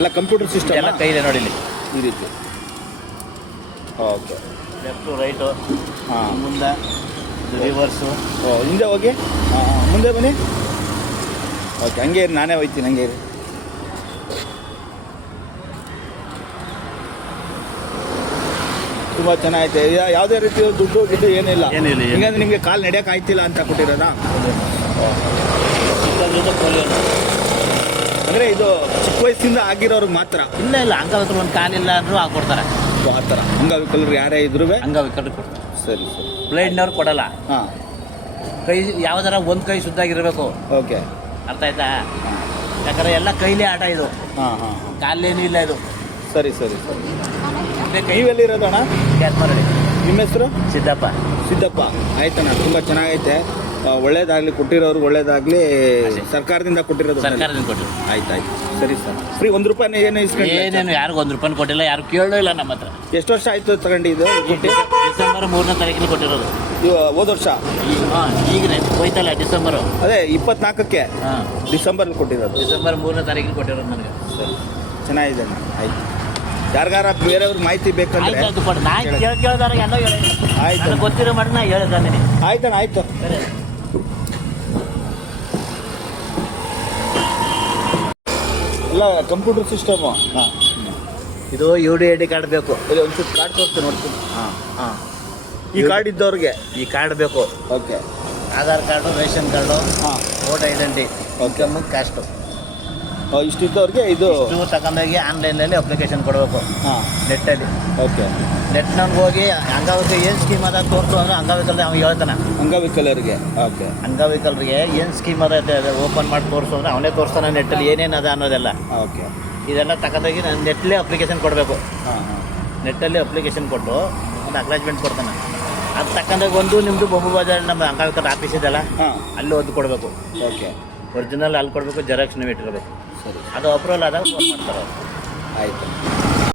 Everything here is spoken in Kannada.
ಎಲ್ಲ ಕಂಪ್ಯೂಟರ್ ಸಿಸ್ಟಮ್ ಎಲ್ಲ ಕೈಲೇ ನೋಡಿ ಇಲ್ಲಿ. ಈ ರೀತಿ. ಓಕೆ. ಲೆಫ್ಟು ರೈಟು, ಹಾಂ, ಮುಂದೆ ರಿವರ್ಸು. ಹಿಂದೆ ಹೋಗಿ, ಹಾಂ, ಮುಂದೆ ಬನ್ನಿ. ಓಕೆ, ಹಂಗೆ ಇರಿ, ನಾನೇ ಹೋಗ್ತೀನಿ, ಹಂಗೆ ಇರಿ. ತುಂಬ ಚೆನ್ನಾಗೈತೆ. ಯಾವುದೇ ರೀತಿ ದುಡ್ಡು ಗಿಡ್ಡು ಏನಿಲ್ಲ. ಏನಿಲ್ಲ. ಹಿಂಗಂದ್ರೆ ನಿಮಗೆ ಕಾಲು ನಡೆಯೋಕೆ ಆಯ್ತಿಲ್ಲ ಅಂತ ಕೊಟ್ಟಿರೋದಾ? ಅಂದರೆ ಇದು ಚಿಕ್ಕ ವಯಸ್ಸಿಂದ ಆಗಿರೋರ್ಗೆ ಮಾತ್ರ? ಇಲ್ಲ ಅಂಗವಿಕಲ ಒಂದು ಕಾಲಿಲ್ಲ ಅಂದ್ರೂ ಹಾಕೊಡ್ತಾರೆ. ಆ ಥರ ಅಂಗವಿಕಲರು ಯಾರೇ ಇದ್ರೂ ಅಂಗವಿಕಲರು ಕೊಡ್ತಾರೆ. ಸರಿ ಸರಿ. ಬ್ಲೈಂಡ್ನವ್ರು ಕೊಡಲ್ಲ. ಹಾಂ, ಕೈ ಯಾವ್ದಾರ ಒಂದು ಕೈ ಶುದ್ಧಾಗಿರ್ಬೇಕು. ಓಕೆ. ಅರ್ಥ ಆಯ್ತಾ? ಯಾಕಂದ್ರೆ ಎಲ್ಲ ಕೈಲೇ ಆಟ ಇದು. ಹಾಂ ಹಾಂ, ಕಾಲೇನೂ ಇಲ್ಲ ಇದು. ಸರಿ ಸರಿ ಸರಿ. ಕೈ ನೀವೆಲ್ಲಿರೋದು ಅಣ್ಣ? ಕ್ಯಾತ್ಮಾರಡಿ. ನಿಮ್ಮ ಹೆಸರು? ಸಿದ್ದಪ್ಪ. ಸಿದ್ದಪ್ಪ. ಆಯ್ತಣ್ಣ, ತುಂಬ ಚೆನ್ನಾಗೈತೆ. ಒಳ್ಳೇದಾಗಲಿ, ಕೊಟ್ಟಿರೋರು ಒಳ್ಳೇದಾಗಲಿ. ಸರ್ಕಾರದಿಂದ ಕೊಟ್ಟಿರೋದು? ಸರ್ಕಾರದಿಂದ ಕೊಟ್ಟಿರೋದು. ಆಯ್ತು. ಸರಿ ಸರ್. ಫ್ರೀ ₹1 ಏನು ಇಸ್ಕೊಂಡು? ಏನೇನು ಯಾರಿಗೂ ₹1 ಕೊಟ್ಟಿಲ್ಲ, ಯಾರು ಕೇಳೋ ಇಲ್ಲ ನಮ್ಮ ಹತ್ರ. ಎಷ್ಟು ವರ್ಷ ಆಯಿತು ತಗೊಂಡಿದ್ದು? ಡಿಸೆಂಬರ್ 3ನೇ ತಾರೀಕಿಗೆ ಕೊಟ್ಟಿರೋದು. ಹೋದ ವರ್ಷ? ಹಾಂ, ಈಗನೇ ಹೋಯ್ತಲ್ಲ ಡಿಸೆಂಬರು. ಅದೇ 24ಕ್ಕೆ ಹಾಂ, ಡಿಸೆಂಬರ್ಲಿ ಕೊಟ್ಟಿರೋದು. ಡಿಸೆಂಬರ್ 3ನೇ ತಾರೀಕಿಗೆ ಕೊಟ್ಟಿರೋದು ನನಗೆ. ಸರಿ, ಚೆನ್ನಾಗಿದೆ ಅಣ್ಣ. ಆಯ್ತು. ಯಾರಿಗಾರ ಬೇರೆಯವ್ರಿಗೆ ಮಾಹಿತಿ ಬೇಕಂದ್ರೆ ಆಯ್ತು ಕೊಟ್ಟು ನಾ ಕೇಳ್ದಾರ ಎಲ್ಲ ಹೇಳಿ. ಆಯ್ತು, ನನಗೆ ಗೊತ್ತಿರೋ ಮಾಡಿ ನಾ ಹೇಳ್ತಾನೆ. ಆಯ್ತಣ್ಣ, ಆಯ್ತು. ಎಲ್ಲ ಕಂಪ್ಯೂಟರ್ ಸಿಸ್ಟಮು. ಹಾಂ, ಇದು UDID ಕಾರ್ಡ್ ಬೇಕು. ಇಲ್ಲಿ ಒಂಚೂರು ಕಾರ್ಡ್ ತೋರಿಸ್ತೀನಿ, ನೋಡ್ತೀನಿ. ಹಾಂ ಹಾಂ, ಈ ಕಾರ್ಡ್ ಇದ್ದವ್ರಿಗೆ ಈ ಕಾರ್ಡ್ ಬೇಕು. Okay. Aadhaar card, ration card, ಹಾಂ, voter identity, okay. Income, caste ಇಷ್ಟಿದ್ದವ್ರಿಗೆ ಇದು ತಗೊಂಡೋಗಿ ಆನ್ಲೈನಲ್ಲಿ ಅಪ್ಲಿಕೇಶನ್ ಕೊಡಬೇಕು. ಹಾಂ, ನೆಟ್ಟಲ್ಲಿ. ಓಕೆ. ನೆಟ್ನಂಗೆ ಹೋಗಿ ಅಂಗವಿಕಲ ಏನು ಸ್ಕೀಮ್ ಅದ ತೋರಿಸು ಅಂದರೆ ಅಂಗವಿಕಲ ಅವ್ನು ಹೇಳ್ತಾನೆ. ಅಂಗವಿಕಲರಿಗೆ? ಓಕೆ. ಅಂಗವಿಕಲರಿಗೆ ಏನು ಸ್ಕೀಮ್ ಅದ ಓಪನ್ ಮಾಡಿ ತೋರಿಸು ಅಂದರೆ ಅವನೇ ತೋರಿಸ್ತಾನೆ ನೆಟ್ಟಲ್ಲಿ ಏನೇನು ಅದ ಅನ್ನೋದೆಲ್ಲ. ಓಕೆ. ಇದೆಲ್ಲ ತಗೊಂಡೋಗಿ ನಾನು ನೆಟ್ಟಲ್ಲೇ ಅಪ್ಲಿಕೇಶನ್ ಕೊಡಬೇಕು. ಹಾಂ ಹಾಂ, ನೆಟ್ಟಲ್ಲಿ ಅಪ್ಲಿಕೇಶನ್ ಕೊಟ್ಟು ಒಂದು ಅಕ್ನಾಲೇಜ್ಮೆಂಟ್ ಕೊಡ್ತಾನೆ. ಅದು ತಗೊಂಡೋಗಿ ಒಂದು ನಿಮ್ಮದು ಬೊಂಬು ಬಜಾರ್ ನಮ್ಮ ಅಂಗವಿಕಲ ಆಫೀಸ್ ಇದೆಲ್ಲ, ಹಾಂ, ಅಲ್ಲಿ ಒಂದು ಕೊಡಬೇಕು. ಓಕೆ. ಒರಿಜಿನಲ್ ಅಲ್ಲಿ ಕೊಡಬೇಕು, ಜೆರಾಕ್ಸ್ ನೀವು ಇಟ್ಟಿರಬೇಕು. ಸರಿ, ಅದು ಅಪ್ರೂವಲ್ ಆದಾಗ ಫೋನ್ ಮಾಡ್ತಾರೆ. ಆಯಿತು.